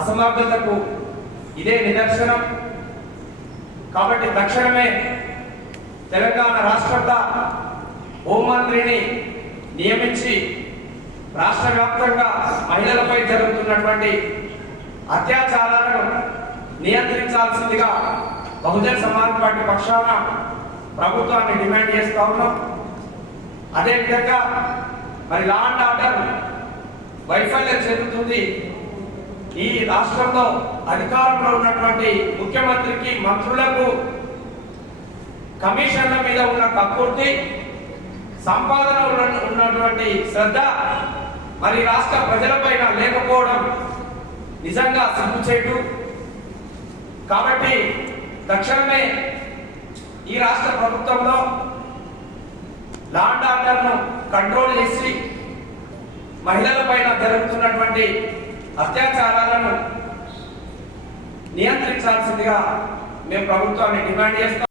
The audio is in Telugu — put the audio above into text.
అసమర్థతకు ఇదే నిదర్శనం. కాబట్టి తక్షణమే తెలంగాణ రాష్ట్ర హోంమంత్రిని నియమించి రాష్ట్ర వ్యాప్తంగా మహిళలపై జరుగుతున్నటువంటి అత్యాచారాలను నియంత్రించాల్సిందిగా బహుజన్ సమాజ్ పార్టీ పక్షాన ప్రభుత్వాన్ని డిమాండ్ చేస్తా ఉన్నాం. అదేవిధంగా మరి లా అండ్ ఆర్డర్ వైఫల్యం చెందుతుంది. ఈ రాష్ట్రంలో అధికారంలో ఉన్నటువంటి ముఖ్యమంత్రికి, మంత్రులకు కమిషన్ల మీద ఉన్న కక్కుర్తి, సంపాదన ఉన్నటువంటి శ్రద్ధ మరి రాష్ట్ర ప్రజలపైన లేకపోవడం నిజంగా సిగ్గుచేటు. కాబట్టి తక్షణమే ఈ రాష్ట్ర ప్రభుత్వంలో లా అండ్ ఆర్డర్ను కంట్రోల్ చేసి మహిళలపైన జరుగుతున్నటువంటి అత్యాచారాలను నియంత్రించాల్సిందిగా మేము ప్రభుత్వాన్ని డిమాండ్ చేస్తాం.